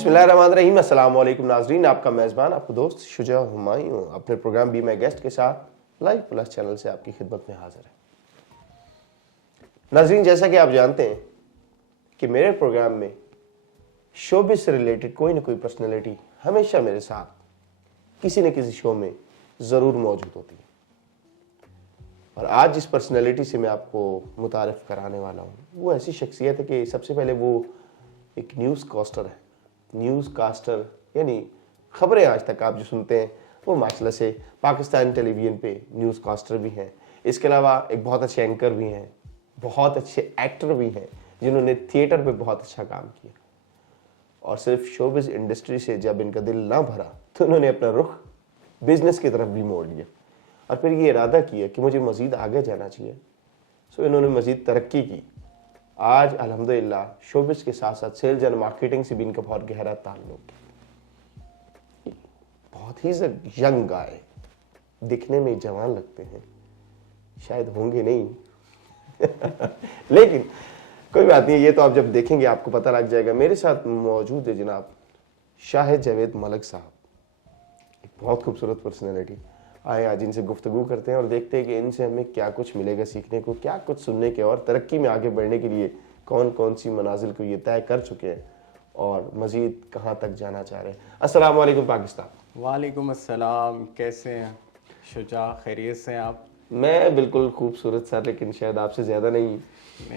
बिस्मिल्लाहिर्रहमानिर्रहीम। अस्सलाम वालेकुम नाज़रीन, आपका मेज़बान आपका दोस्त शुजा हुमायूं अपने प्रोग्राम बी माई गेस्ट के साथ लाइव प्लस चैनल से आपकी खिदमत में हाजिर है। नाज़रीन, जैसा कि आप जानते हैं कि मेरे प्रोग्राम में शोबिज़ से रिलेटेड कोई ना कोई पर्सनैलिटी हमेशा मेरे साथ किसी न किसी शो में ज़रूर मौजूद होती है। और आज जिस पर्सनैलिटी से मैं आपको मुतारिफ कराने वाला हूँ वो ऐसी शख्सियत है कि सबसे पहले वो एक न्यूज़ कास्टर है। न्यूज़ कास्टर यानी ख़बरें आज तक आप जो सुनते हैं वो माशाल्लाह से पाकिस्तान टेलीविज़न पे न्यूज़ कास्टर भी हैं। इसके अलावा एक बहुत अच्छे एंकर भी हैं, बहुत अच्छे एक्टर भी हैं जिन्होंने थिएटर पे बहुत अच्छा काम किया। और सिर्फ शोबिज़ इंडस्ट्री से जब इनका दिल ना भरा तो उन्होंने अपना रुख बिजनेस की तरफ भी मोड़ लिया और फिर ये इरादा किया कि मुझे मज़ीद आगे जाना चाहिए। सो इन्होंने मज़ीद तरक्की की। आज अल्हम्दुलिल्लाह शोबिज़ के साथ साथ सेल्स एंड मार्केटिंग से भी इनका बहुत गहरा ताल्लुक है। बहुत ही यंग गाय, दिखने में जवान लगते हैं, शायद होंगे नहीं लेकिन कोई बात नहीं, ये तो आप जब देखेंगे आपको पता लग जाएगा। मेरे साथ मौजूद है जनाब शाहिद जावेद मलिक साहब, एक बहुत खूबसूरत पर्सनैलिटी। आए आज इनसे गुफ्तगू करते हैं और देखते हैं कि इनसे हमें क्या कुछ मिलेगा सीखने को, क्या कुछ सुनने के, और तरक्की में आगे बढ़ने के लिए कौन कौन सी मनाजिल को ये तय कर चुके हैं और मज़ीद कहाँ तक जाना चाह रहे हैं। अस्सलाम वालेकुम पाकिस्तान। वालेकुम अस्सलाम, कैसे हैं शुजा, खैरियत से हैं आप? मैं बिल्कुल खूबसूरत सर, लेकिन शायद आपसे ज़्यादा नहीं।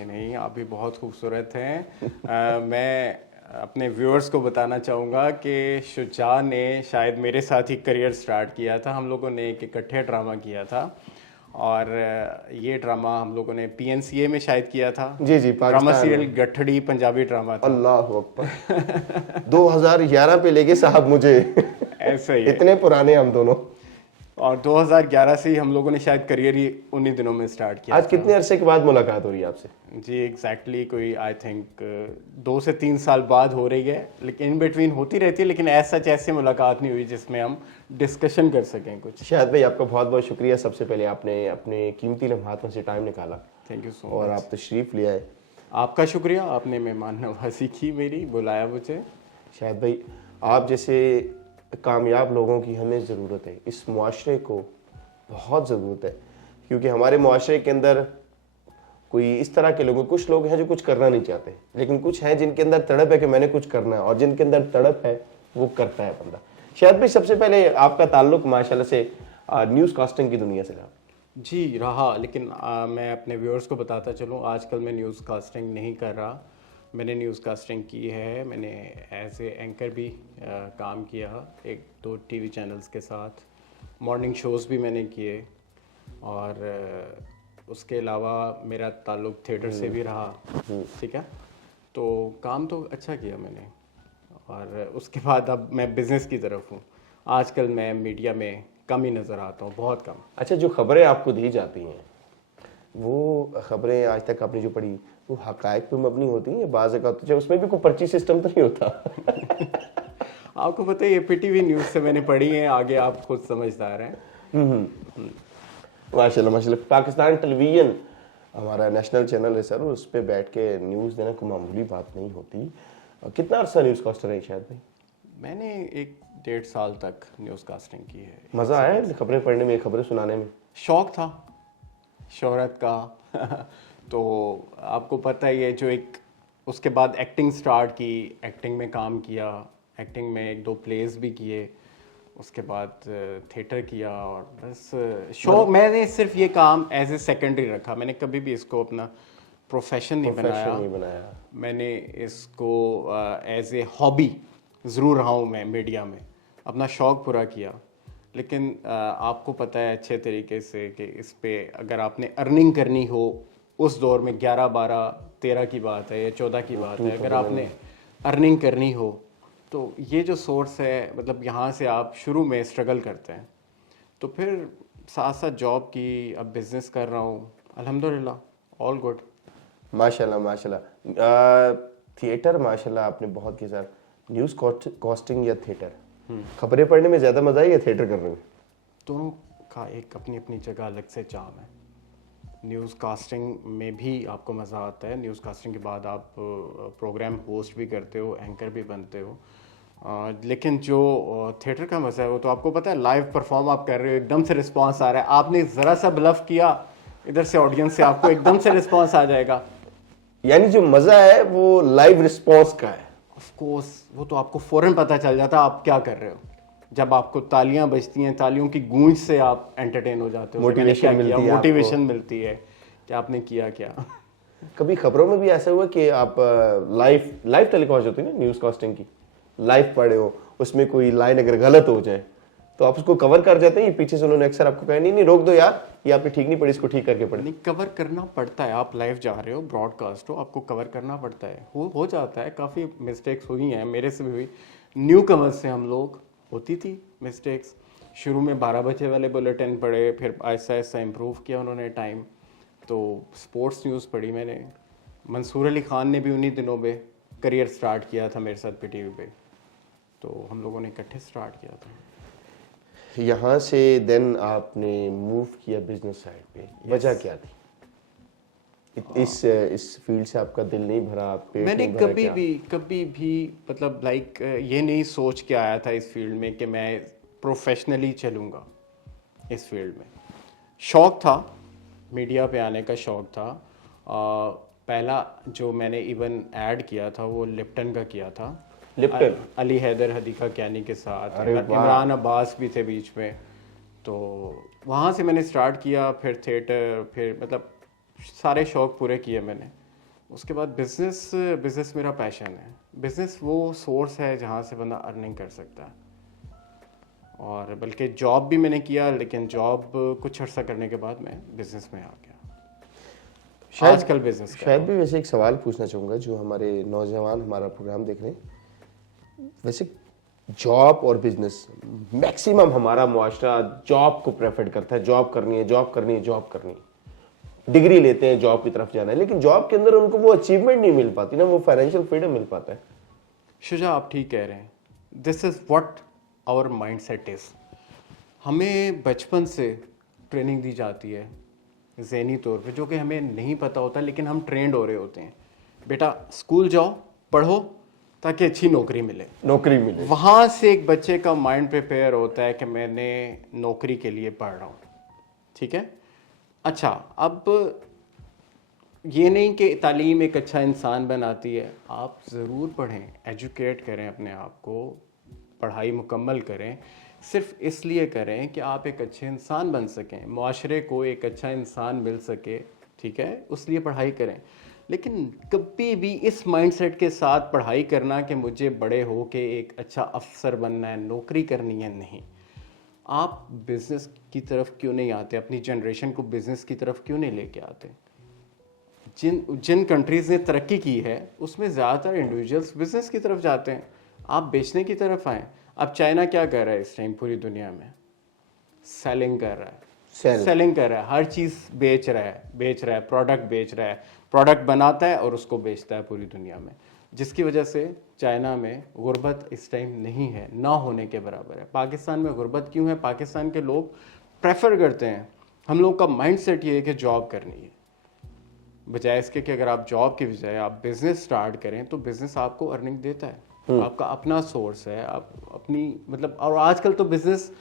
नहीं, आप भी बहुत खूबसूरत हैं। मैं अपने व्यूअर्स को बताना चाहूँगा कि शुजा ने शायद मेरे साथ ही करियर स्टार्ट किया था। हम लोगों ने एक इकट्ठे ड्रामा किया था और ये ड्रामा हम लोगों ने PNCA में शायद किया था। जी जी, ड्रामा सीरियल गठड़ी पंजाबी ड्रामा था। अल्लाह अकबर 2011 पे लेके साहब मुझे ऐसा ही है। इतने पुराने हम दोनों। और 2011 से ही हम लोगों ने शायद करियर ही उन्हीं दिनों में स्टार्ट किया। आज कितने अरसे के बाद मुलाकात हो रही है आपसे? जी एग्जैक्टली कोई आई थिंक 2 से 3 साल बाद हो रही है, लेकिन इन बिटवीन होती रहती है, लेकिन ऐसे मुलाकात नहीं हुई जिसमें हम डिस्कशन कर सकें कुछ। शायद भाई आपका बहुत बहुत शुक्रिया। सबसे पहले आपने अपने कीमती लम्हात में से टाइम निकाला। थैंक यू सो और मच। आप तशरीफ़ ले आए। आपका शुक्रिया, आपने मेहमान नवाजी की मेरी, बुलाया मुझे। शायद भाई आप जैसे कामयाब लोगों की हमें ज़रूरत है, इस मुआशरे को बहुत ज़रूरत है, क्योंकि हमारे मुआशरे के अंदर कोई इस तरह के लोग, कुछ लोग हैं जो कुछ करना नहीं चाहते, लेकिन कुछ हैं जिनके अंदर तड़प है कि मैंने कुछ करना है, और जिनके अंदर तड़प है वो करता है बंदा। शायद भाई सबसे पहले आपका ताल्लुक माशाल्लाह से न्यूज़ कास्टिंग की दुनिया से रहा। जी रहा, लेकिन मैं अपने व्यूअर्स को बताता चलूँ, आजकल मैं न्यूज़ कास्टिंग नहीं कर रहा। मैंने न्यूज़ कास्टिंग की है, मैंने एज ए एंकर भी काम किया 1-2 TV चैनल्स के साथ, मॉर्निंग शोज़ भी मैंने किए, और उसके अलावा मेरा ताल्लुक थिएटर से भी रहा। ठीक है, तो काम तो अच्छा किया मैंने, और उसके बाद अब मैं बिज़नेस की तरफ हूँ। आजकल मैं मीडिया में कम ही नज़र आता हूँ, बहुत कम। अच्छा, जो खबरें आपको दी जाती हैं वो खबरें आज तक आपने जो पढ़ी वो हक़ाइक़ पे मबनी होती हैं, बाज़ औक़ात तो उसमें भी कोई पर्ची सिस्टम तो नहीं होता? आपको पता है ये PTV न्यूज़ से मैंने पढ़ी है, आगे आप खुद समझदार हैं। माशाल्लाह माशाल्लाह। पाकिस्तान टेलीविज़न हमारा नेशनल चैनल है सर, उस पर बैठ के न्यूज़ देना कोई मामूली बात नहीं होती। कितना अर्सा न्यूज़ कास्टर है शायद भाई? मैंने 1-1.5 साल तक न्यूज़ कास्टिंग की है। मज़ा आया है खबरें पढ़ने में, खबरें सुनाने में? शौक़ था शोहरत का तो आपको पता ही है, जो एक उसके बाद एक्टिंग स्टार्ट की, एक्टिंग में काम किया, एक्टिंग में 1-2 प्लेस भी किए, उसके बाद थिएटर किया, और बस शौक। मैंने सिर्फ ये काम एज ए सेकेंडरी रखा, मैंने कभी भी इसको अपना प्रोफेशन नहीं बनाया। मैंने इसको एज ए हॉबी ज़रूर रहा हूँ मैं मीडिया में, अपना शौक़ पूरा किया। लेकिन आपको पता है अच्छे तरीके से कि इस पे अगर आपने अर्निंग करनी हो, उस दौर में 11, 12, 13 की बात है या 14 की बात है, अगर आपने अर्निंग करनी हो तो ये जो सोर्स है, मतलब यहाँ से आप शुरू में स्ट्रगल करते हैं। तो फिर साथ साथ जॉब की, अब बिज़नेस कर रहा हूँ, अल्हम्दुलिल्लाह ऑल गुड। माशाल्लाह माशाल्लाह। थिएटर माशाल्लाह आपने बहुत किया सर। न्यूज़ कास्टिंग या थिएटर, खबरें पढ़ने में ज़्यादा मज़ा है या थिएटर करने में? दोनों का एक अपनी अपनी जगह अलग से चार्म है। न्यूज़ कास्टिंग में भी आपको मज़ा आता है, न्यूज़ कास्टिंग के बाद आप प्रोग्राम होस्ट भी करते हो, एंकर भी बनते हो, लेकिन जो थिएटर का मजा है वो तो आपको पता है, लाइव परफॉर्म आप कर रहे हो, एकदम से रिस्पांस आ रहा है, आपने ज़रा सा ब्लफ किया इधर से ऑडियंस से, आपको एकदम से रिस्पांस आ जाएगा। यानी जो मजा है वो लाइव रिस्पॉन्स का है। ऑफ कोर्स वो तो आपको फौरन पता चल जाता है आप क्या कर रहे हो, जब आपको तालियां बजती हैं, तालियों की गूंज से आप एंटरटेन हो जाते हो, मोटिवेशन मिलती है, मोटिवेशन मिलती है कि आपने किया क्या। कभी खबरों में भी ऐसा हुआ कि आप लाइव टेलीकास्ट होती है ना न्यूज कास्टिंग की, लाइव पढ़े हो, उसमें कोई लाइन अगर गलत हो जाए तो आप उसको कवर कर जाते हैं, ये पीछे से उन्होंने अक्सर आपको कहा नहीं रोक दो यार, ये आपने ठीक नहीं पड़ी, इसको ठीक करके पढ़े। नहीं, कवर करना पड़ता है, आप लाइव जा रहे हो, ब्रॉडकास्ट हो, आपको कवर करना पड़ता है, हो जाता है, काफ़ी मिस्टेक्स हुई हैं, मेरे से भी हुई, न्यू कमर से हम लोग होती थी मिस्टेक्स। शुरू में 12 बजे वाले बुलेटिन पढ़े, फिर ऐसा ऐसा इम्प्रूव किया उन्होंने टाइम, तो स्पोर्ट्स न्यूज़ पढ़ी मैंने। मंसूर अली ख़ान ने भी उन्हीं दिनों में करियर स्टार्ट किया था मेरे साथ पीटीवी पे, तो हम लोगों ने इकट्ठे स्टार्ट किया था। यहाँ से देन आपने मूव किया बिजनेस साइड पे, वजह क्या थी? इस फील्ड से आपका दिल नहीं भरा, आप पेट मैंने नहीं भरा कभी भी मतलब लाइक ये नहीं सोच के आया था इस फील्ड में कि मैं प्रोफेशनली चलूँगा इस फील्ड में। शौक था, मीडिया पे आने का शौक था। पहला जो मैंने इवन ऐड किया था वो लिप्टन का किया था, लिप्टन, अली हैदर हदीका कैनी के साथ, अरे वाह। इमरान अब्बास भी थे बीच में, तो वहाँ से मैंने स्टार्ट किया, फिर थिएटर, फिर मतलब सारे शौक पूरे किए मैंने। उसके बाद बिज़नेस मेरा पैशन है। बिज़नेस वो सोर्स है जहाँ से बंदा अर्निंग कर सकता है, और बल्कि जॉब भी मैंने किया, लेकिन जॉब कुछ अर्सा करने के बाद मैं बिज़नेस में आ गया। आजकल बिजनेस शायद भी वैसे एक सवाल पूछना चाहूँगा जो हमारे नौजवान हमारा प्रोग्राम देख रहे हैं, वैसे जॉब और बिजनेस, मैक्सिमम हमारा मुआशरा जॉब को प्रेफर करता है, जॉब करनी है, जॉब करनी है, जॉब करनी है, डिग्री लेते हैं, जॉब की तरफ जाना है, लेकिन जॉब के अंदर उनको वो अचीवमेंट नहीं मिल पाती ना, वो फाइनेंशियल फ्रीडम मिल पाता है। शुजा, आप ठीक कह रहे हैं, this is what our mindset is. हमें बचपन से ट्रेनिंग दी जाती है ज़हनी तौर पे, जो कि हमें नहीं पता होता, लेकिन हम ट्रेंड हो रहे होते हैं, बेटा स्कूल जाओ, पढ़ो ताकि अच्छी नौकरी मिले। वहाँ से एक बच्चे का माइंड प्रिपेयर होता है कि मैंने नौकरी के लिए पढ़ रहा हूँ, ठीक है। अच्छा, अब ये नहीं कि तालीम एक अच्छा इंसान बनाती है, आप ज़रूर पढ़ें, एजुकेट करें अपने आप को, पढ़ाई मुकम्मल करें, सिर्फ इसलिए करें कि आप एक अच्छे इंसान बन सकें, मुआशरे को एक अच्छा इंसान मिल सके, ठीक है, उसलिए पढ़ाई करें। लेकिन कभी भी इस माइंडसेट के साथ पढ़ाई करना कि मुझे बड़े हो के एक अच्छा अफसर बनना है, नौकरी करनी है, नहीं। आप बिज़नेस की तरफ क्यों नहीं आते, अपनी जनरेशन को बिज़नेस की तरफ क्यों नहीं लेके आते? जिन कंट्रीज़ ने तरक्की की है उसमें ज़्यादातर इंडिविजुअल्स बिज़नेस की तरफ जाते हैं, आप बेचने की तरफ आएँ। अब चाइना क्या कर रहा है इस टाइम पूरी दुनिया में? सेलिंग कर रहा है, सेलिंग कर रहा है, हर चीज़ बेच रहा है, प्रोडक्ट बेच रहा है, प्रोडक्ट बनाता है और उसको बेचता है पूरी दुनिया में, जिसकी वजह से चाइना में गुर्बत इस टाइम नहीं है, ना होने के बराबर है। पाकिस्तान में गुर्बत क्यों है? पाकिस्तान के लोग प्रेफर करते हैं, हम लोग का माइंडसेट ये है कि जॉब करनी है, बजाय इसके कि अगर आप जॉब की बजाय आप बिजनेस स्टार्ट करें तो बिजनेस आपको अर्निंग देता है, आपका अपना सोर्स है, आप अपनी मतलब। और आजकल तो बिजनेस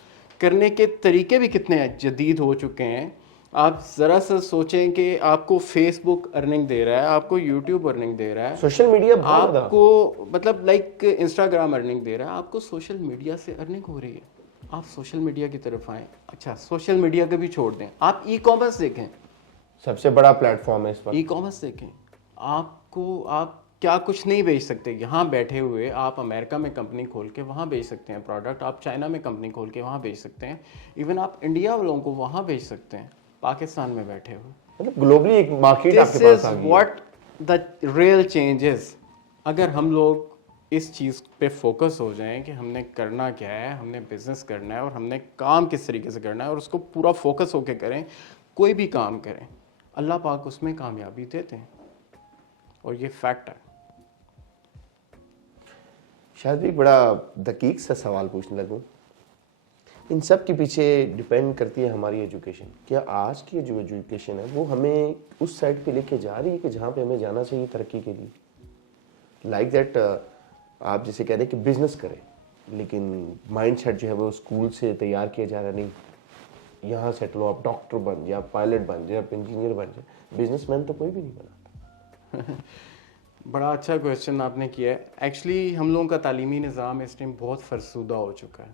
करने के तरीके भी कितने जदीद हो चुके हैं। आप ज़रा सा सोचें कि आपको फेसबुक अर्निंग दे रहा है, आपको यूट्यूब अर्निंग दे रहा है, सोशल मीडिया आपको मतलब लाइक इंस्टाग्राम अर्निंग दे रहा है, आपको सोशल मीडिया से अर्निंग हो रही है। आप सोशल मीडिया की तरफ आएँ। अच्छा, सोशल मीडिया का भी छोड़ दें, आप ई कॉमर्स देखें, सबसे बड़ा प्लेटफॉर्म है इस वक्त। ई कॉमर्स देखें, आप क्या कुछ नहीं बेच सकते। यहाँ बैठे हुए आप अमेरिका में कंपनी खोल के वहाँ बेच सकते हैं प्रोडक्ट, आप चाइना में कंपनी खोल के वहाँ बेच सकते हैं, इवन आप इंडिया वालों को वहाँ बेच सकते हैं, पाकिस्तान में बैठे हुए। मतलब ग्लोबली एक मार्केट आपके पास आ गई है। What the real changes. अगर हम लोग इस चीज़ पे फोकस हो जाएं कि हमने करना क्या है, हमने बिजनेस करना है और हमने काम किस तरीके से करना है, और उसको पूरा फोकस होके करें, कोई भी काम करें, अल्लाह पाक उसमें कामयाबी देते हैं, और ये फैक्ट है। शायद भी बड़ा दकीक सा सवाल पूछने लगूं, इन सब के पीछे डिपेंड करती है हमारी एजुकेशन। क्या आज की जो एजुकेशन है वो हमें उस साइड पे लेके जा रही है कि जहाँ पे हमें जाना चाहिए तरक्की के लिए? लाइक दैट आप जैसे कह रहे हैं कि बिजनेस करें, लेकिन माइंडसेट जो है वो स्कूल से तैयार किया जा रहा है, नहीं यहाँ सेटल हो, आप डॉक्टर बन जाए, आप पायलट बन जाए, आप इंजीनियर बन जाए, बिजनेसमैन तो कोई भी नहीं बनाता। बड़ा अच्छा क्वेश्चन आपने किया है। एक्चुअली हम लोगों का तालीमी निज़ाम इस टाइम बहुत फरसूदा हो चुका है।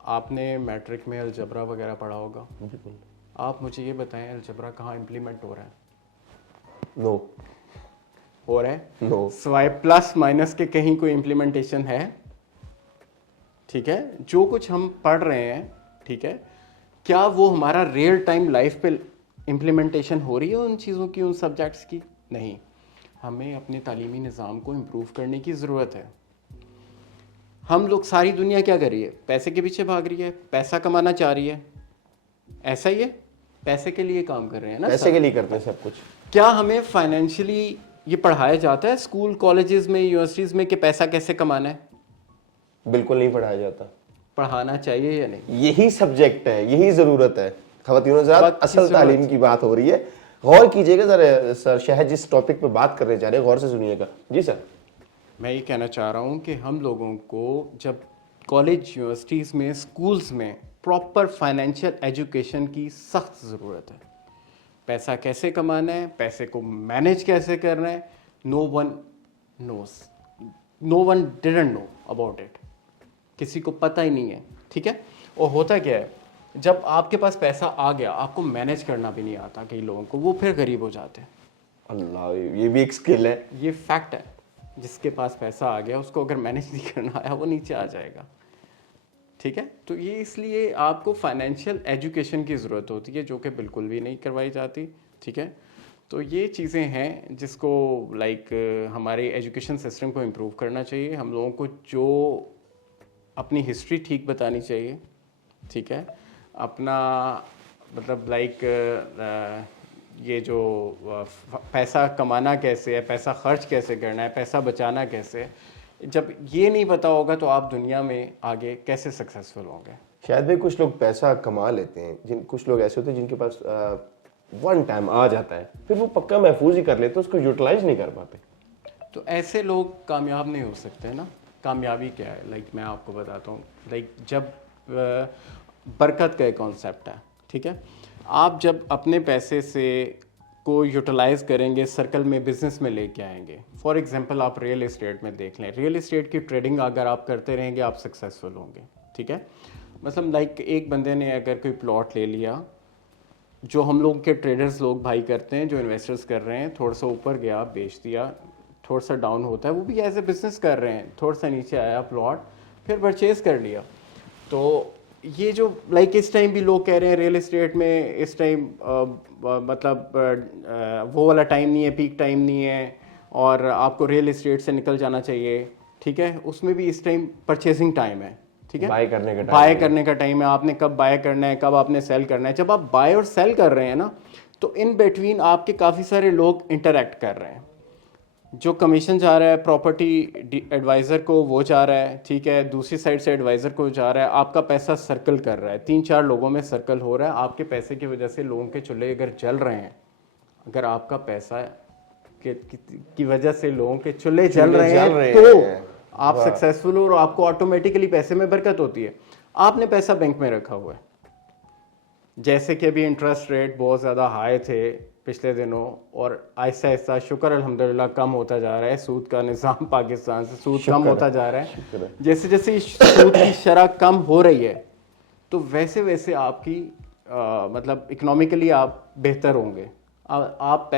आपने मैट्रिक में अलजबरा वगैरह पढ़ा होगा, बिल्कुल। आप मुझे ये बताएं अलजबरा कहाँ इम्प्लीमेंट हो रहा है? नो हो रहा है नो सिवाय प्लस माइनस के कहीं कोई इम्प्लीमेंटेशन है? ठीक है, जो कुछ हम पढ़ रहे हैं, ठीक है, क्या वो हमारा रियल टाइम लाइफ पे इम्प्लीमेंटेशन हो रही है उन चीज़ों की, उन सब्जेक्ट्स की? नहीं। हमें अपने तालीमी निज़ाम को इम्प्रूव करने की ज़रूरत है। हम लोग, सारी दुनिया क्या कर रही है? पैसे के पीछे भाग रही है, पैसा कमाना चाह रही है, ऐसा ही है, पैसे के लिए काम कर रहे हैं ना, पैसे के लिए करते हैं सब कुछ। क्या हमें फाइनेंशियली ये पढ़ाया जाता है स्कूल कॉलेजेस में यूनिवर्सिटीज़ में कि पैसा कैसे कमाना है? बिल्कुल नहीं पढ़ाया जाता। पढ़ाना चाहिए या नहीं? यही सब्जेक्ट है, यही जरूरत है। खवातीन हज़रात, वक्त की असल जरूरत। तालीम की बात हो रही है, गौर कीजिएगा जरा। सर शहद जिस टॉपिक पे बात करने जा रहे हैं, गौर से सुनिएगा। जी सर। मैं ये कहना चाह रहा हूँ कि हम लोगों को जब कॉलेज यूनिवर्सिटीज़ में स्कूल्स में प्रॉपर फाइनेंशियल एजुकेशन की सख्त ज़रूरत है। पैसा कैसे कमाना है, पैसे को मैनेज कैसे करना है, no one knows, no one didn't know about it, किसी को पता ही नहीं है। ठीक है, और होता क्या है, जब आपके पास पैसा आ गया, आपको मैनेज करना भी नहीं आता कई लोगों को, वो फिर गरीब हो जाते हैं। अल्लाह, ये भी एक स्किल है। ये फैक्ट है, जिसके पास पैसा आ गया उसको अगर मैनेज नहीं करना आया वो नीचे आ जाएगा। ठीक है, तो ये इसलिए आपको फाइनेंशियल एजुकेशन की ज़रूरत होती है, जो कि बिल्कुल भी नहीं करवाई जाती। ठीक है, तो ये चीज़ें हैं जिसको हमारे एजुकेशन सिस्टम को इम्प्रूव करना चाहिए। हम लोगों को जो अपनी हिस्ट्री ठीक बतानी चाहिए। ठीक है, अपना मतलब ये जो पैसा कमाना कैसे है, पैसा खर्च कैसे करना है, पैसा बचाना कैसे है, जब ये नहीं पता होगा तो आप दुनिया में आगे कैसे सक्सेसफुल होंगे? शायद भाई कुछ लोग पैसा कमा लेते हैं, कुछ लोग ऐसे होते हैं जिनके पास वन टाइम आ जाता है, फिर वो पक्का महफूज ही कर लेते हैं, उसको यूटिलाइज नहीं कर पाते। तो ऐसे लोग कामयाब नहीं हो सकते ना। कामयाबी क्या है? मैं आपको बताता हूँ। जब बरकत का एक कॉन्सेप्ट है, ठीक है, आप जब अपने पैसे से को यूटिलाइज करेंगे, सर्कल में, बिजनेस में लेके आएंगे। फॉर एग्जांपल आप रियल एस्टेट में देख लें, रियल एस्टेट की ट्रेडिंग अगर आप करते रहेंगे आप सक्सेसफुल होंगे। ठीक है, मतलब एक बंदे ने अगर कोई प्लॉट ले लिया, जो हम लोग के ट्रेडर्स लोग भाई करते हैं, जो इन्वेस्टर्स कर रहे हैं, थोड़ा सा ऊपर गया बेच दिया, थोड़ा सा डाउन होता है, वो भी एज ए बिजनेस कर रहे हैं, थोड़ा सा नीचे आया प्लॉट, फिर परचेज कर लिया। तो ये जो इस टाइम भी लोग कह रहे हैं रियल एस्टेट में इस टाइम वो वाला टाइम नहीं है, पीक टाइम नहीं है और आपको रियल एस्टेट से निकल जाना चाहिए। ठीक है, उसमें भी इस टाइम परचेजिंग टाइम है। ठीक है, बाय करने का टाइम, बाय करने का टाइम है। आपने कब बाय करना है, कब आपने सेल करना है। जब आप बाय और सेल कर रहे हैं ना, तो इन बिटवीन आपके काफ़ी सारे लोग इंटरेक्ट कर रहे हैं। जो कमीशन जा रहा है प्रॉपर्टी एडवाइज़र को, वो जा रहा है। ठीक है, दूसरी साइड से एडवाइज़र को जा रहा है। आपका पैसा सर्कल कर रहा है, 3-4 लोगों में सर्कल हो रहा है। आपके पैसे की वजह से लोगों के चूल्हे अगर जल रहे हैं, अगर आपका पैसा की वजह से लोगों के चूल्हे जल रहे हैं तो आप सक्सेसफुल हो और आपको ऑटोमेटिकली पैसे में बरकत होती है। आपने पैसा बैंक में रखा हुआ है, जैसे कि अभी इंटरेस्ट रेट बहुत ज़्यादा हाई थे पिछले दिनों, और आहिस्ता आहिस्ता शुक्र अल्हम्दुलिल्लाह कम होता जा रहा है। सूद का निज़ाम पाकिस्तान से सूद कम होता जा रहा है। जैसे जैसे सूद की शरह कम हो रही है, तो वैसे वैसे आपकी मतलब इकोनॉमिकली आप बेहतर होंगे। आप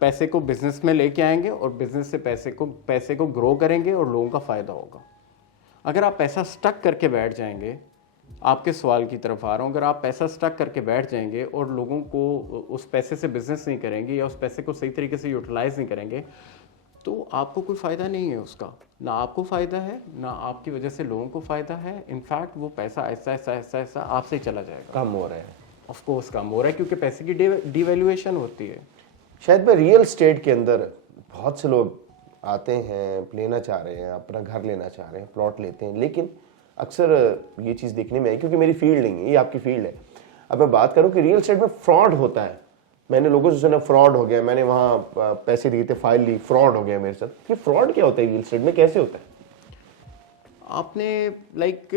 पैसे को बिजनेस में लेके आएंगे और बिजनेस से पैसे को ग्रो करेंगे और लोगों का फ़ायदा होगा। अगर आप पैसा स्टक करके बैठ जाएंगे, आपके सवाल की तरफ आ रहा हूँ, अगर आप पैसा स्टक करके बैठ जाएंगे और लोगों को उस पैसे से बिजनेस नहीं करेंगे या उस पैसे को सही तरीके से यूटिलाइज नहीं करेंगे, तो आपको कोई फ़ायदा नहीं है उसका। ना आपको फ़ायदा है, ना आपकी वजह से लोगों को फ़ायदा है। इनफैक्ट वो पैसा ऐसा आपसे ही चला जाएगा। कम हो रहा है, ऑफ कोर्स कम हो रहा है, क्योंकि पैसे की डिवैल्यूएशन होती है। शायद में रियल एस्टेट के अंदर बहुत से लोग आते हैं, लेना चाह रहे हैं, अपना घर लेना चाह रहे हैं, प्लॉट लेते हैं, लेकिन अक्सर ये चीज़ देखने में आई, क्योंकि मेरी फील्ड नहीं है, ये आपकी फील्ड है। अब मैं बात करूं कि रियल एस्टेट में फ्रॉड होता है। मैंने लोगों से सुना फ्रॉड हो गया, मैंने वहाँ पैसे दिए थे, फाइल ली, फ्रॉड हो गया मेरे साथ। ये फ्रॉड क्या होता है रियल एस्टेट में, कैसे होता है? आपने लाइक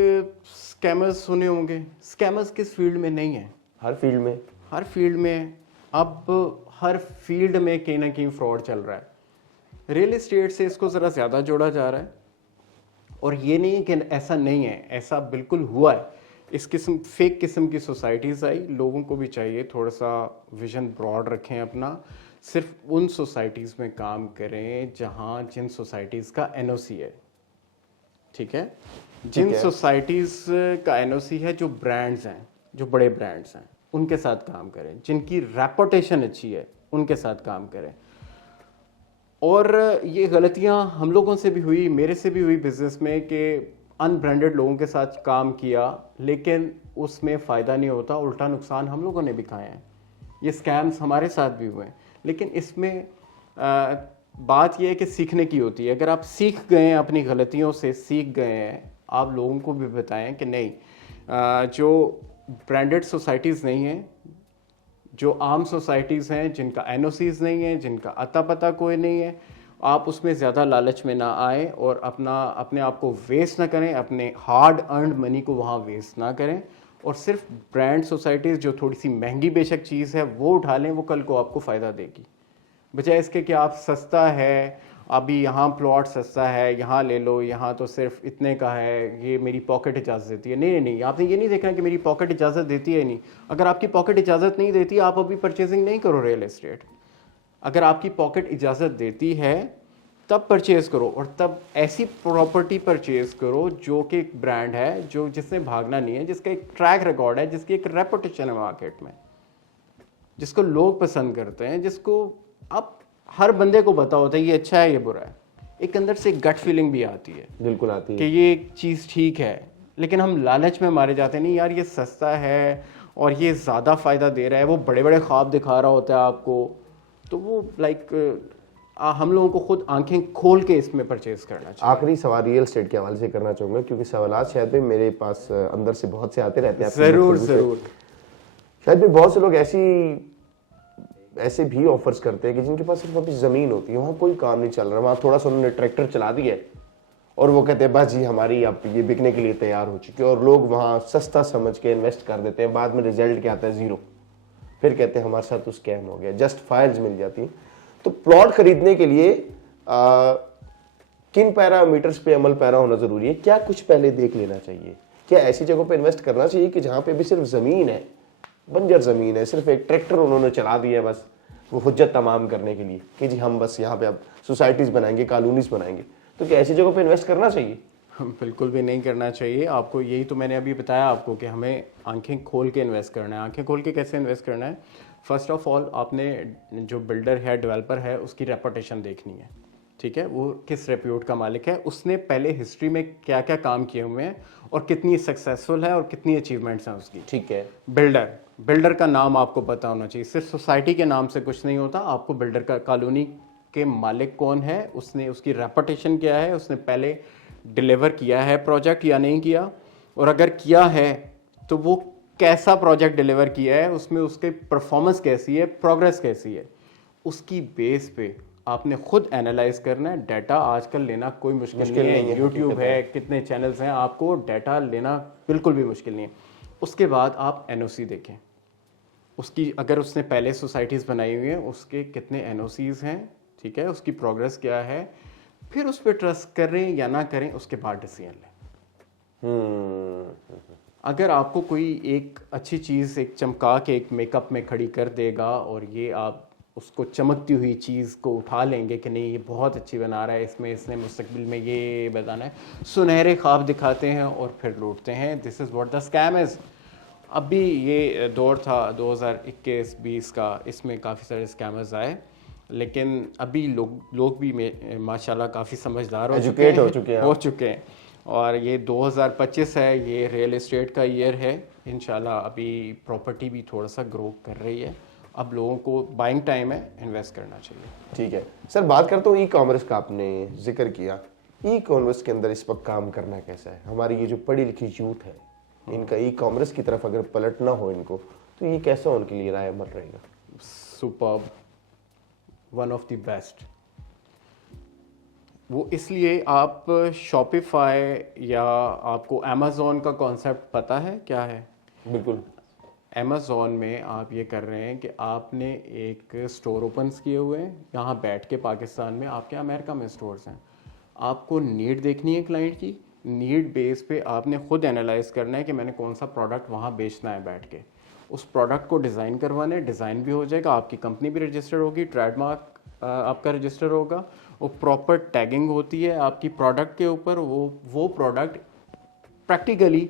स्कैमर्स सुने होंगे। स्कैमर्स किस फील्ड में नहीं है? हर फील्ड में। हर फील्ड में। अब हर फील्ड में कहीं ना कहीं फ्रॉड चल रहा है। रियल एस्टेट से इसको ज़रा ज़्यादा जोड़ा जा रहा है। और ये नहीं है कि ऐसा नहीं है, ऐसा बिल्कुल हुआ है। इस किस्म फेक किस्म की सोसाइटीज़ आई। लोगों को भी चाहिए थोड़ा सा विजन ब्रॉड रखें अपना। सिर्फ उन सोसाइटीज़ में काम करें जहाँ जिन सोसाइटीज़ का एनओसी है। ठीक है, जिन सोसाइटीज़ का एनओसी है, जो ब्रांड्स हैं, जो बड़े ब्रांड्स हैं, उनके साथ काम करें। जिनकी रेपुटेशन अच्छी है उनके साथ काम करें। और ये गलतियां हम लोगों से भी हुई, मेरे से भी हुई बिजनेस में, कि अनब्रांडेड लोगों के साथ काम किया लेकिन उसमें फ़ायदा नहीं होता, उल्टा नुकसान हम लोगों ने भी खाए हैं। ये स्कैम्स हमारे साथ भी हुए हैं। लेकिन इसमें बात यह है कि सीखने की होती है। अगर आप सीख गए हैं, अपनी गलतियों से सीख गए हैं, आप लोगों को भी बताएं कि नहीं, जो ब्रांडेड सोसाइटीज़ नहीं हैं, जो आम सोसाइटीज़ हैं, जिनका एनओसीज नहीं है, जिनका अता पता कोई नहीं है, आप उसमें ज़्यादा लालच में ना आए और अपने आप को वेस्ट ना करें, अपने हार्ड अर्नड मनी को वहाँ वेस्ट ना करें। और सिर्फ ब्रांड सोसाइटीज़ जो थोड़ी सी महंगी बेशक चीज़ है वो उठा लें, वो कल को आपको फ़ायदा देगी। बजाय इसके कि आप सस्ता है, अभी यहाँ प्लॉट सस्ता है, यहाँ ले लो, यहाँ तो सिर्फ इतने का है, ये मेरी पॉकेट इजाज़त देती है। नहीं नहीं, आपने ये नहीं देखना कि मेरी पॉकेट इजाज़त देती है। नहीं, अगर आपकी पॉकेट इजाज़त नहीं देती, आप अभी परचेजिंग नहीं करो रियल एस्टेट। अगर आपकी पॉकेट इजाज़त देती है तब परचेज करो, और तब ऐसी प्रॉपर्टी परचेज करो जो कि एक ब्रांड है, जो जिसने भागना नहीं है, जिसका एक ट्रैक रिकॉर्ड है, जिसकी एक रेपुटेशन है मार्केट में, जिसको लोग पसंद करते हैं, जिसको अब हर बंदे को पता होता है ये अच्छा है ये बुरा है। एक अंदर से गट फीलिंग भी आती है, बिल्कुल आती है कि ये चीज़ ठीक है। लेकिन हम लालच में मारे जाते हैं, नहीं यार ये सस्ता है और ये ज़्यादा फ़ायदा दे रहा है, वो बड़े बड़े ख्वाब दिखा रहा होता है आपको, तो वो लाइक हम लोगों को खुद आंखें खोल के इसमें परचेज करना चाहिए। आखिरी सवाल रियल एस्टेट के हवाले से करना चाहूँगा, क्योंकि सवाल शायद भी मेरे पास अंदर से बहुत से आते रहते हैं। ज़रूर ज़रूर। शायद भी बहुत से लोग ऐसे भी ऑफर्स करते हैं कि जिनके पास सिर्फ अभी ज़मीन होती है, वहाँ कोई काम नहीं चल रहा, वहाँ थोड़ा सा उन्होंने ट्रैक्टर चला दिया है और वो कहते हैं बस जी हमारी अब ये बिकने के लिए तैयार हो चुकी है, और लोग वहाँ सस्ता समझ के इन्वेस्ट कर देते हैं। बाद में रिजल्ट क्या आता है? ज़ीरो। फिर कहते हैं हमारे साथ तो स्कैम हो गया, जस्ट फाइल्स मिल जाती हैं। तो प्लॉट खरीदने के लिए किन पैरामीटर्स पे अमल पैरा होना जरूरी है? क्या कुछ पहले देख लेना चाहिए? क्या ऐसी जगहों पे इन्वेस्ट करना चाहिए कि जहां पे भी सिर्फ जमीन है, बंजर जमीन है, सिर्फ एक ट्रैक्टर उन्होंने चला दिया है बस वो हुज्जत तमाम करने के लिए कि जी हम बस यहाँ पे अब सोसाइटीज बनाएंगे, कॉलोनीज बनाएंगे? तो क्या ऐसी जगहों पे इन्वेस्ट करना चाहिए? बिल्कुल भी नहीं करना चाहिए आपको। यही तो मैंने अभी बताया आपको कि हमें आंखें खोल के इन्वेस्ट करना है। आंखें खोल के कैसे इन्वेस्ट करना है? फर्स्ट ऑफ ऑल आपने जो बिल्डर है, डेवलपर है, उसकी रेपुटेशन देखनी है। ठीक है, वो किस रेप्यूट का मालिक है, उसने पहले हिस्ट्री में क्या क्या काम किए हुए हैं और कितनी सक्सेसफुल है और कितनी अचीवमेंट्स हैं उसकी। ठीक है। बिल्डर का नाम आपको पता होना चाहिए। सिर्फ सोसाइटी के नाम से कुछ नहीं होता, आपको बिल्डर का, कॉलोनी के मालिक कौन है, उसने उसकी रेपुटेशन क्या है, उसने पहले डिलीवर किया है प्रोजेक्ट या नहीं किया, और अगर किया है तो वो कैसा प्रोजेक्ट डिलीवर किया है, उसमें उसके परफॉर्मेंस कैसी है, प्रोग्रेस कैसी है। उसकी बेस पे आपने खुद एनालाइज करना है। डाटा आजकल लेना कोई मुश्किल नहीं है। यूट्यूब है, कितने चैनल्स हैं, आपको डाटा लेना बिल्कुल भी मुश्किल नहीं है। उसके बाद आप एनओसी देखें उसकी, अगर उसने पहले सोसाइटीज़ बनाई हुई हैं उसके कितने एनओसीज हैं, ठीक है, उसकी प्रोग्रेस क्या है, फिर उस पर ट्रस्ट करें या ना करें, उसके बाद डिसीजन लें। अगर आपको कोई एक अच्छी चीज़ एक चमका के एक मेकअप में खड़ी कर देगा और ये आप उसको चमकती हुई चीज़ को उठा लेंगे कि नहीं ये बहुत अच्छी बना रहा है, इसमें इसने मुस्तकबिल में ये बताना है, सुनहरे ख्वाब दिखाते हैं और फिर लूटते हैं। This is what the scam is. अभी ये दौर था 2021-20 का, इसमें काफ़ी सारे स्कैमर्स आए, लेकिन अभी लोग भी माशाल्लाह काफ़ी समझदार हो चुके हैं। और ये 2025 है, ये रियल एस्टेट का ईयर है। इंशाल्लाह अभी प्रॉपर्टी भी थोड़ा सा ग्रो कर रही है। अब लोगों को बाइंग टाइम है, इन्वेस्ट करना चाहिए। ठीक है सर, बात करता हूँ ई कॉमर्स का। आपने जिक्र किया, ई कॉमर्स के अंदर इस वक्त काम करना कैसा है? हमारी ये जो पढ़ी लिखी यूथ है, इनका ई कॉमर्स की तरफ अगर पलटना हो इनको, तो ये कैसा उनके लिए राय अमल रहेगा? Superb, one of the best. वो इसलिए आप शॉपिफाई या आपको अमेज़ॉन का कॉन्सेप्ट पता है क्या है? बिल्कुल। अमेज़ॉन में आप ये कर रहे हैं कि आपने एक स्टोर ओपन किए हुए हैं यहाँ बैठ के पाकिस्तान में, आपके अमेरिका में स्टोर्स हैं। आपको नीड देखनी है क्लाइंट की, नीड बेस पे आपने खुद एनालाइज करना है कि मैंने कौन सा प्रोडक्ट वहाँ बेचना है बैठ के। उस प्रोडक्ट को डिज़ाइन करवाना है, डिज़ाइन भी हो जाएगा, आपकी कंपनी भी रजिस्टर होगी, ट्रेडमार्क आपका रजिस्टर होगा, वो प्रॉपर टैगिंग होती है आपकी प्रोडक्ट के ऊपर। वो प्रोडक्ट प्रैक्टिकली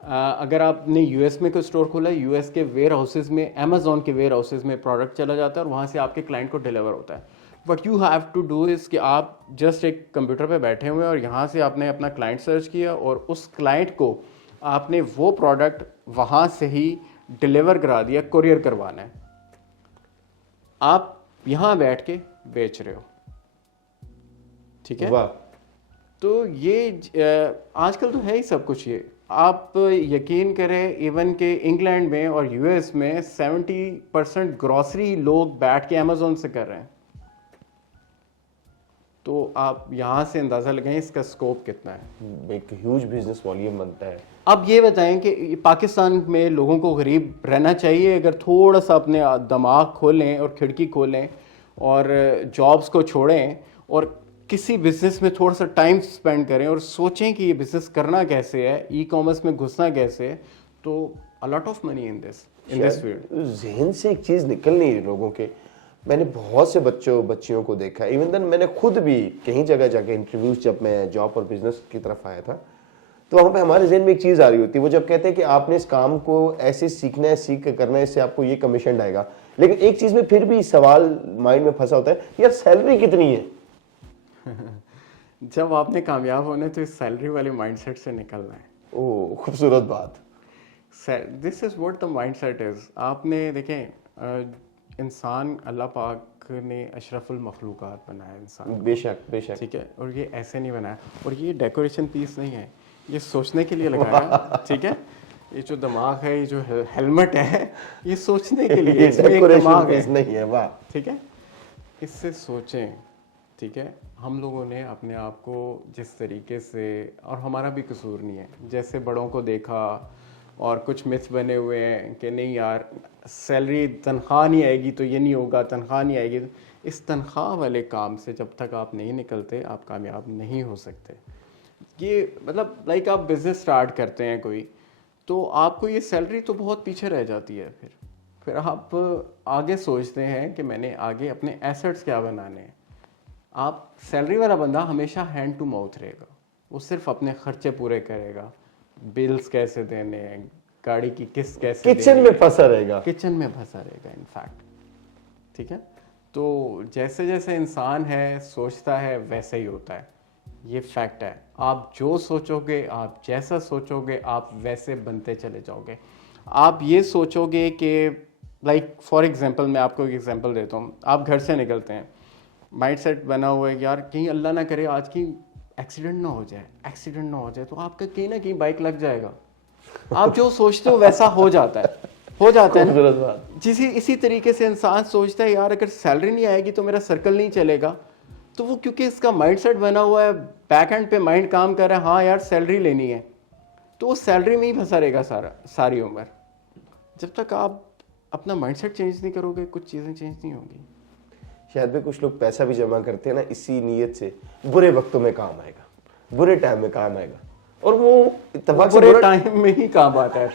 अगर आपने यूएस में कोई स्टोर खोला है, यूएस के वेयर हाउसेज में, अमेज़ॉन के वेयर हाउसेज में प्रोडक्ट चला जाता है और वहाँ से आपके क्लाइंट को डिलीवर होता है। What you have to do is कि आप जस्ट एक कंप्यूटर पे बैठे हुए हैं और यहाँ से आपने अपना क्लाइंट सर्च किया और उस क्लाइंट को आपने वो प्रोडक्ट वहाँ से ही डिलीवर करा दिया, कुरियर करवाना है। आप यहाँ बैठ के बेच रहे हो, ठीक है। वाह। तो ये आजकल तो है ही सब कुछ। ये आप यकीन करें, इवन के इंग्लैंड में और यूएस में 70% ग्रॉसरी लोग बैठ के अमेज़ॉन से कर रहे हैं। तो आप यहाँ से अंदाज़ा लगाएं इसका स्कोप कितना है। एक ह्यूज बिजनेस वॉल्यूम बनता है। अब ये बताएं कि पाकिस्तान में लोगों को गरीब रहना चाहिए अगर थोड़ा सा अपने दिमाग खोलें और खिड़की खोलें और जॉब्स को छोड़ें और किसी बिजनेस में थोड़ा सा टाइम स्पेंड करें और सोचें कि ये बिजनेस करना कैसे है, ई कॉमर्स में घुसना कैसे है, तो a lot of money in this field. जहन से एक चीज निकल नहीं रही लोगों के। मैंने बहुत से बच्चियों को देखा, इवन देन मैंने खुद भी कहीं जगह जाके इंटरव्यूज, जब मैं जॉब और बिजनेस की तरफ आया था, तो वहां पे हमारे जहन में एक चीज आ रही होती है। वो जब कहते हैं कि आपने इस काम को ऐसे सीखना है, सीख के करना है, इससे आपको ये कमीशन आएगा, लेकिन एक चीज में फिर भी सवाल माइंड में फंसा होता है, यार सैलरी कितनी है? जब आपने कामयाब होना है तो इस सैलरी वाले माइंडसेट से निकलना है। ओह, खूबसूरत बात। This is what the mindset is. आपने देखें, इंसान अल्लाह पाक ने अशरफुल मखलूक़ात बनाया इंसान, बेशक बेशक, ठीक है, और ये ऐसे नहीं बनाया। और ये डेकोरेशन पीस नहीं है, ये सोचने के लिए लगाया, ठीक है। ये जो दिमाग है, ये जो हेलमेट है, ये सोचने के लिए, इसमें एक दिमाग है, नहीं है। वाह, ठीक है। इससे सोचें, ठीक है। हम लोगों ने अपने आप को जिस तरीके से, और हमारा भी कसूर नहीं है, जैसे बड़ों को देखा और कुछ मिथ बने हुए हैं कि नहीं यार सैलरी, तनख्वाह नहीं आएगी तो ये नहीं होगा, तनख्वाह नहीं आएगी तो, इस तनख्वाह वाले काम से जब तक आप नहीं निकलते आप कामयाब नहीं हो सकते। ये मतलब लाइक आप बिज़नेस स्टार्ट करते हैं कोई, तो आपको ये सैलरी तो बहुत पीछे रह जाती है। फिर आप आगे सोचते हैं कि मैंने आगे अपने एसेट्स क्या बनाने हैं। आप सैलरी वाला बंदा हमेशा हैंड टू माउथ रहेगा, वो सिर्फ अपने खर्चे पूरे करेगा, बिल्स कैसे देने हैं, गाड़ी की किस्त कैसे किचन में फंसा रहेगा, किचन में फंसा रहेगा इनफैक्ट, ठीक है। तो जैसे जैसे इंसान है सोचता है वैसे ही होता है, ये फैक्ट है। आप जो सोचोगे, आप जैसा सोचोगे, आप वैसे बनते चले जाओगे। आप ये सोचोगे कि लाइक फॉर एग्जांपल, मैं आपको एक एग्जांपल देता हूँ। आप घर से निकलते हैं, माइंडसेट बना हुआ है यार कहीं अल्लाह ना करे आज की एक्सीडेंट ना हो जाए, तो आपका कहीं ना कहीं बाइक लग जाएगा। आप जो सोचते हो वैसा हो जाता है ना? इसी तरीके से इंसान सोचता है यार अगर सैलरी नहीं आएगी तो मेरा सर्कल नहीं चलेगा, तो वो क्योंकि इसका माइंडसेट बना हुआ है, बैक एंड पे माइंड काम कर रहा है, हाँ यार सैलरी लेनी है, तो वो सैलरी में ही फंसा रहेगा सारी उम्र। जब तक आप अपना माइंडसेट चेंज नहीं करोगे कुछ चीज़ें चेंज नहीं होंगी। शायद भी कुछ लोग पैसा भी जमा करते हैं ना इसी नीयत से, बुरे वक्तों में काम आएगा, बुरे टाइम में काम आएगा, और वो इत्तेफाक से बुरे टाइम में ही काम आता है।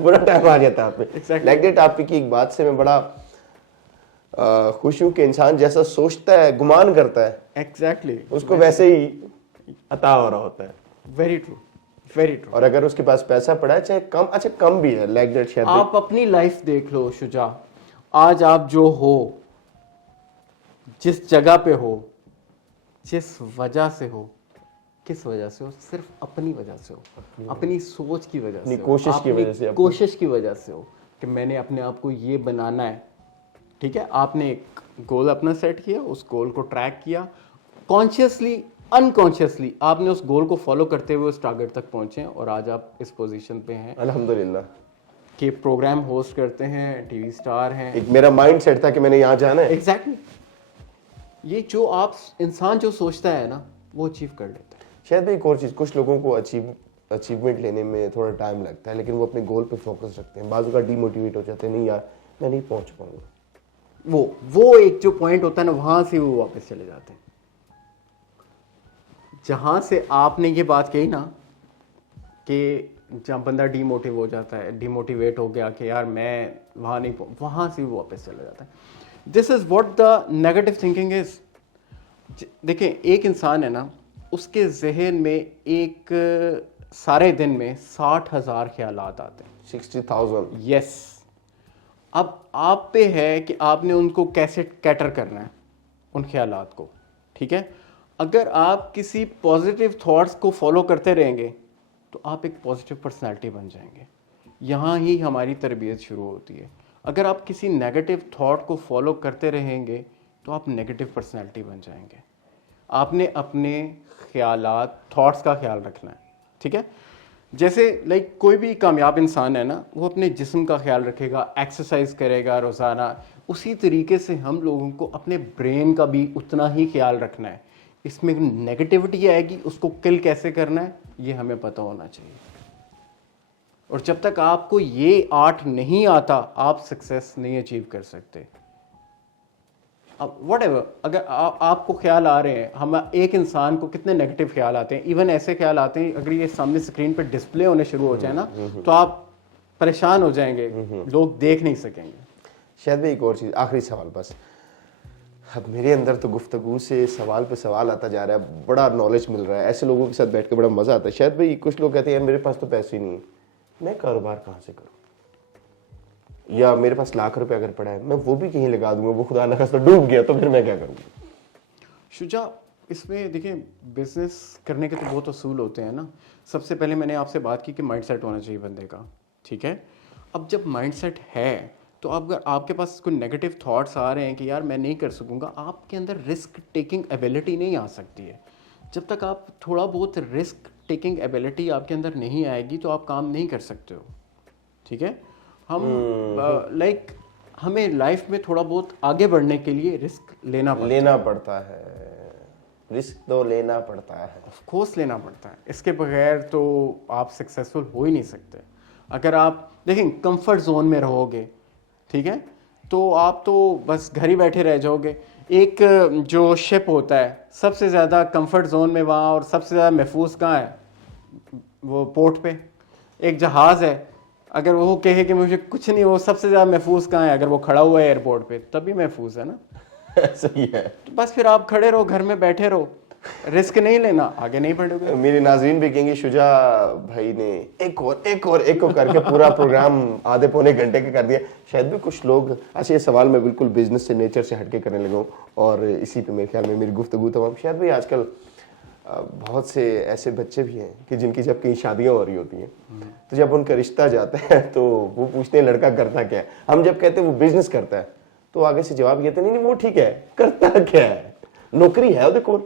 बुरा टाइम आ गया था आप पे। लाइक दैट आपकी एक बात से मैं बड़ा खुश हूं कि इंसान जैसा सोचता है, गुमान करता है, एग्जैक्टली उसको वैसे ही अता हो रहा होता है। Very true, very true. और अगर उसके पास पैसा पड़ा है, चाहे कम, अच्छा कम भी है, लाइक दैट शायद आप अपनी लाइफ देख लो शुजा, आज आप जो हो, जिस जगह पे हो, जिस वजह से हो, किस वजह से हो? सिर्फ अपनी वजह से हो, अपनी सोच की वजह से, कोशिश की वजह से, कोशिश की वजह से हो कि मैंने अपने आप को ये बनाना है, ठीक है। आपने एक गोल अपना सेट किया, उस गोल को ट्रैक किया, कॉन्शियसली अनकॉन्शियसली आपने उस गोल को फॉलो करते हुए उस टारगेट तक पहुंचे और आज आप इस पोजीशन पे हैं अल्हम्दुलिल्लाह कि प्रोग्राम होस्ट करते हैं, टीवी स्टार हैं। एक मेरा माइंड सेट था कि मैंने यहाँ जाना है। एग्जैक्टली ये जो आप इंसान जो सोचता है ना वो अचीव कर लेता है। शायद भी एक और चीज़, कुछ लोगों को अचीवमेंट लेने में थोड़ा टाइम लगता है, लेकिन वो अपने गोल पे फोकस रखते हैं, बाजू का डीमोटिवेट हो जाते हैं, नहीं यार मैं नहीं पहुंच पाऊंगा। वो एक जो पॉइंट होता है ना, वहां से वो वापस चले जाते हैं। जहां से आपने ये बात कही ना कि जब बंदा डीमोटिव हो जाता है, डीमोटिवेट हो गया कि यार मैं वहां नहीं, वहां से वो वापस चला जाता है। This is what the negative thinking is. देखिए एक इंसान है ना, उसके जहन में एक सारे दिन में 60,000 ख्यालात आते हैं। 60,000। यस। अब आप पे है कि आपने उनको कैसे कैटर करना है उन ख्यालात को, ठीक है। अगर आप किसी पॉजिटिव थॉट्स को फॉलो करते रहेंगे तो आप एक पॉजिटिव पर्सनालिटी बन जाएंगे। यहाँ ही हमारी तरबियत शुरू होती है। अगर आप किसी नेगेटिव थॉट को फॉलो करते रहेंगे तो आप नेगेटिव पर्सनालिटी बन जाएंगे। आपने अपने ख्यालात, थॉट्स का ख्याल रखना है, ठीक है। जैसे लाइक कोई भी कामयाब इंसान है ना, वो अपने जिस्म का ख्याल रखेगा, एक्सरसाइज करेगा रोज़ाना। उसी तरीके से हम लोगों को अपने ब्रेन का भी उतना ही ख्याल रखना है। इसमें नेगेटिविटी आएगी, उसको किल कैसे करना है ये हमें पता होना चाहिए। और जब तक आपको ये आर्ट नहीं आता, आप सक्सेस नहीं अचीव कर सकते। अब व्हाटएवर, अगर आपको ख्याल आ रहे हैं, हम एक इंसान को कितने नेगेटिव ख्याल आते हैं, इवन ऐसे ख्याल आते हैं अगर ये सामने स्क्रीन पे डिस्प्ले होने शुरू हो जाए ना तो आप परेशान हो जाएंगे, लोग देख नहीं सकेंगे। शायद भी एक और चीज़, आखिरी सवाल बस। अब मेरे अंदर तो गुफ्तगू से सवाल पे सवाल आता जा रहा है, बड़ा नॉलेज मिल रहा है, ऐसे लोगों के साथ बैठ के बड़ा मज़ा आता है। शायद भाई कुछ लोग कहते हैं यार मेरे पास तो पैसे ही नहीं है, मैं कारोबार कहाँ से करूँ, या मेरे पास लाख रुपए अगर पड़ा है मैं वो भी कहीं लगा दूंगा, वो खुदा न खास्ता डूब गया तो फिर मैं क्या करूँगा। शुजा, इसमें देखिए बिजनेस करने के तो बहुत असूल होते हैं ना। सबसे पहले मैंने आपसे बात की कि माइंडसेट होना चाहिए बंदे का, ठीक है। अब जब माइंडसेट है तो अगर आपके पास कोई नेगेटिव थॉट्स आ रहे हैं कि यार मैं नहीं कर सकूंगा, आपके अंदर रिस्क टेकिंग एबिलिटी नहीं आ सकती है। जब तक आप थोड़ा बहुत रिस्क टेकिंग एबिलिटी आपके अंदर नहीं आएगी तो आप काम नहीं कर सकते हो, ठीक है। हम लाइक हमें लाइफ में थोड़ा बहुत आगे बढ़ने के लिए रिस्क लेना पड़ता है, रिस्क तो लेना पड़ता है, ऑफ कोर्स लेना पड़ता है। इसके बगैर तो आप सक्सेसफुल हो ही नहीं सकते। अगर आप देखें कंफर्ट जोन में रहोगे, ठीक है, तो आप तो बस घर ही बैठे रह जाओगे। एक जो शिप होता है सबसे ज़्यादा कंफर्ट जोन में वहाँ और सबसे ज़्यादा महफूज कहाँ है, वो पोर्ट पे। एक जहाज़ है, अगर वो कहे कि मुझे कुछ नहीं, वो सबसे ज़्यादा महफूज कहाँ है, अगर वो खड़ा हुआ है एयरपोर्ट पे तभी महफूज है ना। सही है। तो बस फिर आप खड़े रहो, घर में बैठे रहो, रिस्क नहीं लेना, आगे नहीं बढ़ोगे। मेरे नाज़रीन भी कहेंगे शुजा भाई ने एक और करके पूरा प्रोग्राम आधे पौने घंटे का कर दिया। शायद भी कुछ लोग, अच्छा ये सवाल मैं बिल्कुल बिजनेस से, नेचर से हटके करने लगा हूँ और इसी पे मेरे ख्याल में मेरी गुफ्तगू तमाम। शायद भाई आजकल बहुत से ऐसे बच्चे भी हैं कि जिनकी जब कहीं शादियां हो रही होती हैं तो जब उनका रिश्ता जाता है तो वो पूछते हैं लड़का करता क्या है। हम जब कहते हैं वो बिजनेस करता है तो आगे से जवाब कहते नहीं वो ठीक है, करता क्या है, नौकरी है देखो।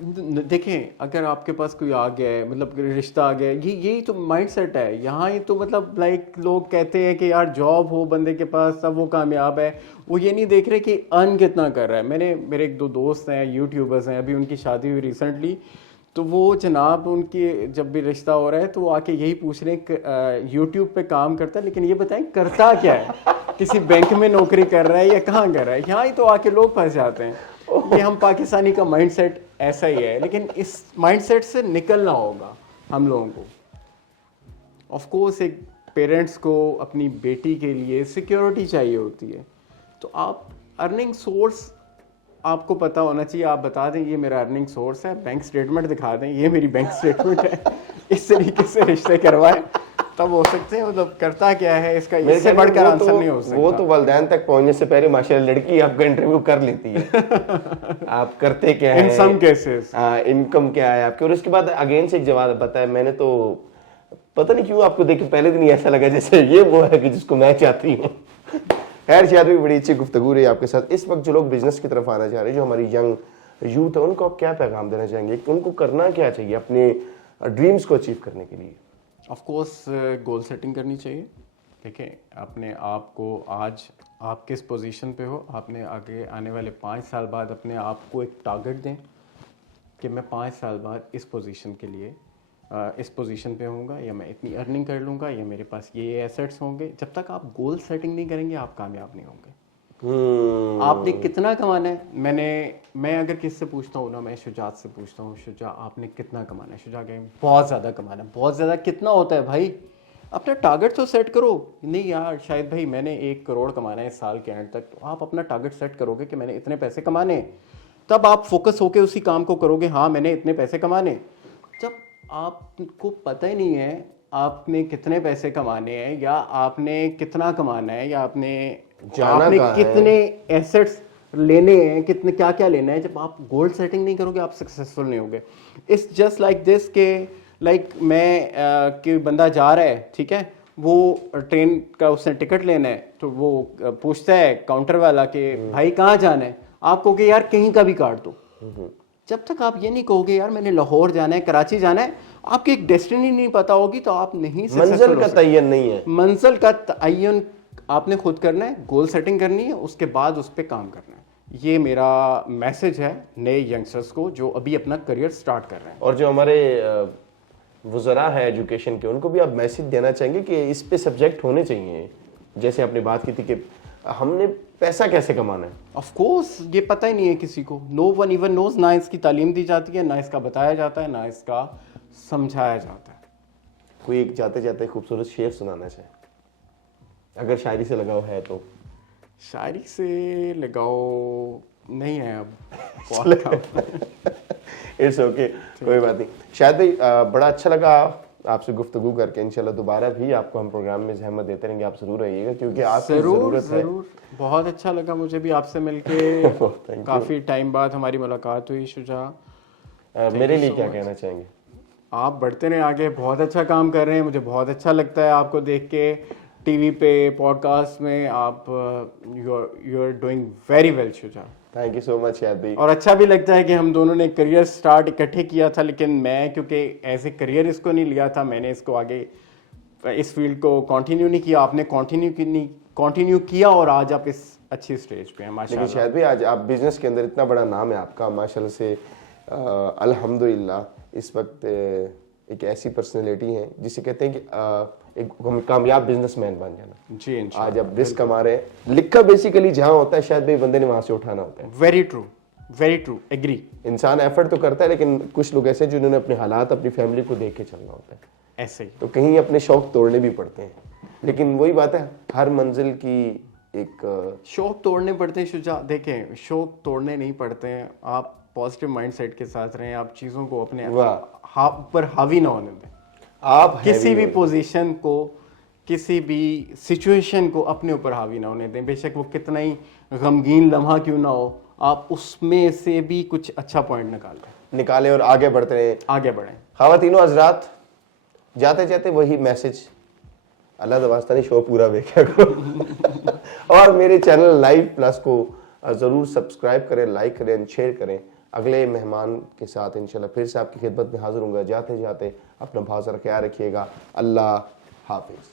देखें अगर आपके पास कोई आ गया है, मतलब रिश्ता आ गया है, यही तो माइंडसेट है यहाँ ही। तो मतलब लाइक लोग कहते हैं कि यार जॉब हो बंदे के पास तब वो कामयाब है, वो ये नहीं देख रहे कि अर्न कितना कर रहा है। मेरे एक दो दोस्त हैं यूट्यूबर्स हैं, अभी उनकी शादी हुई रिसेंटली, तो वो जनाब उनकी जब भी रिश्ता हो रहा है तो वो आके यही पूछ रहे हैं यूट्यूब पे काम करता है, लेकिन ये बताएं करता क्या है, किसी बैंक में नौकरी कर रहा है या कहाँ कर रहा है। यहाँ ही तो आके लोग फंस जाते हैं। ये हम पाकिस्तानी का माइंडसेट ऐसा ही है, लेकिन इस माइंडसेट से निकलना होगा हम लोगों को। ऑफ कोर्स एक पेरेंट्स को अपनी बेटी के लिए सिक्योरिटी चाहिए होती है, तो आप अर्निंग सोर्स आपको पता होना चाहिए। आप बता दें ये मेरा अर्निंग सोर्स है, बैंक स्टेटमेंट दिखा दें ये मेरी बैंक स्टेटमेंट है, इस तरीके से रिश्ते करवाएं तब हो सकते हैं। मतलब करता क्या है इसका, इससे बढ़कर आंसर नहीं हो सकता। वो तो वालिदैन तक पहुंचने से पहले माशाल्लाह लड़की आपका इंटरव्यू कर लेती है। आप करते क्या है, इन सम केसेस इनकम क्या है आपकी, और उसके बाद अगेन से एक जवाब बताया। मैंने तो पता नहीं क्यों आपको देख के पहले दिन ही ऐसा लगा जैसे ये वो है कि जिसको मैं चाहती हूँ। खैर शायद भी बड़ी अच्छी गुफ्तगू रही आपके साथ। इस वक्त जो लोग बिजनेस की तरफ आना चाह रहे हैं, जो हमारी यंग यूथ है, उनको आप क्या पैगाम देना चाहेंगे, उनको करना क्या चाहिए अपने ड्रीम्स को अचीव करने के लिए? ऑफ कोर्स गोल सेटिंग करनी चाहिए। देखें अपने आप को आज आप किस पोजीशन पे हो, आपने आगे आने वाले 5 साल बाद अपने आप को एक टारगेट दें कि मैं 5 साल बाद इस पोजीशन के लिए इस पोजीशन पे होऊंगा, या मैं इतनी अर्निंग कर लूँगा, या मेरे पास ये एसेट्स होंगे। जब तक आप गोल सेटिंग नहीं करेंगे आप कामयाब नहीं होंगे। आपने कितना कमाना है, मैं अगर किससे पूछता हूँ ना, मैं शुजात से पूछता हूँ, शुजा आपने कितना कमाना है? शुजा कहें बहुत ज़्यादा कमाना है। बहुत ज़्यादा कितना होता है भाई? अपना टारगेट तो सेट करो। नहीं यार शायद भाई मैंने 1 करोड़ कमाना है इस साल के एंड तक, तो आप अपना टारगेट सेट करोगे कि मैंने इतने पैसे कमाने, तब आप फोकस होके उसी काम को करोगे। हाँ मैंने इतने पैसे कमाने। जब आपको पता ही नहीं है आपने कितने पैसे कमाने हैं, या आपने कितना कमाना है, या आपने कितने एसेट्स लेने हैं, कितने क्या क्या लेना है, जब आप गोल सेटिंग नहीं करोगे आप सक्सेसफुल नहीं होगे। इट्स जस्ट लाइक दिस के मैं कि बंदा जा रहा है, ठीक है, वो ट्रेन का उसने टिकट लेना है, तो वो पूछता है काउंटर वाला कि भाई कहाँ जाना है? आप कहोगे यार कहीं का भी काट दो। जब तक आप ये नहीं कहोगे यार मैंने लाहौर जाना है, कराची जाना है, आपकी एक डेस्टिनी नहीं पता होगी तो आप नहीं मंजिल का तयन नहीं है। मंजिल का तयन आपने खुद करना है, गोल सेटिंग करनी है, उसके बाद उस पर काम करना है। ये मेरा मैसेज है नए यंगस्टर्स को जो अभी अपना करियर स्टार्ट कर रहे हैं। और जो हमारे वज़रा है एजुकेशन के, उनको भी आप मैसेज देना चाहेंगे कि इस पे सब्जेक्ट होने चाहिए, जैसे आपने बात की थी कि हमने पैसा कैसे कमाना है। ऑफ कोर्स ये पता ही नहीं है किसी को, नो वन इवन नोज। ना इसकी तालीम दी जाती है, ना इसका बताया जाता है, ना इसका समझाया जाता है। कोई एक जाते जाते खूबसूरत शेर सुनाना चाहे, अगर शायरी से लगाव है तो। शायरी से लगाओ नहीं है अब। इट्स ओके, कोई बात नहीं। शायद भाई बड़ा अच्छा लगा आपसे गुफ्तगू करके। इंशाल्लाह दोबारा भी आपको हम प्रोग्राम में जहमत देते रहेंगे, आप जरूर रहिएगा क्योंकि आपकी जरूरत है। बहुत अच्छा लगा मुझे भी आपसे मिलके। काफी टाइम बाद हमारी मुलाकात हुई। शुजा मेरे लिए क्या कहना चाहेंगे? आप बढ़ते रहे आगे, बहुत अच्छा काम कर रहे हैं, मुझे बहुत अच्छा लगता है आपको देख के टीवी पे, पॉडकास्ट में। आप you are doing very well Shuja. Thank you so much शायद भाई। और अच्छा भी लगता है कि हम दोनों ने करियर स्टार्ट इकट्ठे किया था, लेकिन मैं क्योंकि ऐसे करियर इसको नहीं लिया था, मैंने इसको आगे इस फील्ड को कंटिन्यू नहीं किया, आपने कंटिन्यू किया और आज आप इस अच्छी स्टेज पे हैं माशाल्लाह। लेकिन शायद भी आज आप बिजनेस के अंदर इतना बड़ा नाम है आपका माशाल्लाह से, अल्हम्दुलिल्लाह। इस वक्त एक ऐसी पर्सनैलिटी है जिसे कहते हैं कि एक कामयाब बिजनेसमैन बन जाना। जी इंशाल्लाह। आज आप रिस्क कमा रहे हैं, लिखा बेसिकली जहां होता है शायद भाई बंदे ने वहां से उठाना होता है। Very true, agree. इंसान एफर्ट तो करता है, लेकिन कुछ लोग ऐसे जिन्होंने अपने हालात, अपनी फैमिली को देख के चलना होता है, ऐसे ही तो कहीं अपने शौक तोड़ने भी पड़ते हैं। लेकिन वही बात है, हर मंजिल की एक शौक तोड़ने पड़ते हैं शुजा। देखें शौक तोड़ने नहीं पड़ते हैं, आप पॉजिटिव माइंडसेट के साथ रहें, आप चीज़ों को अपने ऊपर हावी ना होने दें। आप किसी भी पोजीशन को, किसी भी सिचुएशन को अपने ऊपर हावी ना होने दें, बेशक वो कितना ही गमगीन लम्हा क्यों ना हो, आप उसमें से भी कुछ अच्छा पॉइंट निकालें और आगे बढ़ते रहें, आगे बढ़ें। ख़वातीनो हज़रात, जाते जाते वही मैसेज, अल्लाह दवास्ता शो पूरा देखा करो और मेरे चैनल लाइव प्लस को ज़रूर सब्सक्राइब करें, लाइक करें, शेयर करें। अगले मेहमान के साथ इंशाल्लाह फिर से आपकी खिदमत में हाजिर होऊंगा। जाते जाते अपना बहुत सारा ख्याल रखिएगा। अल्लाह हाफिज़।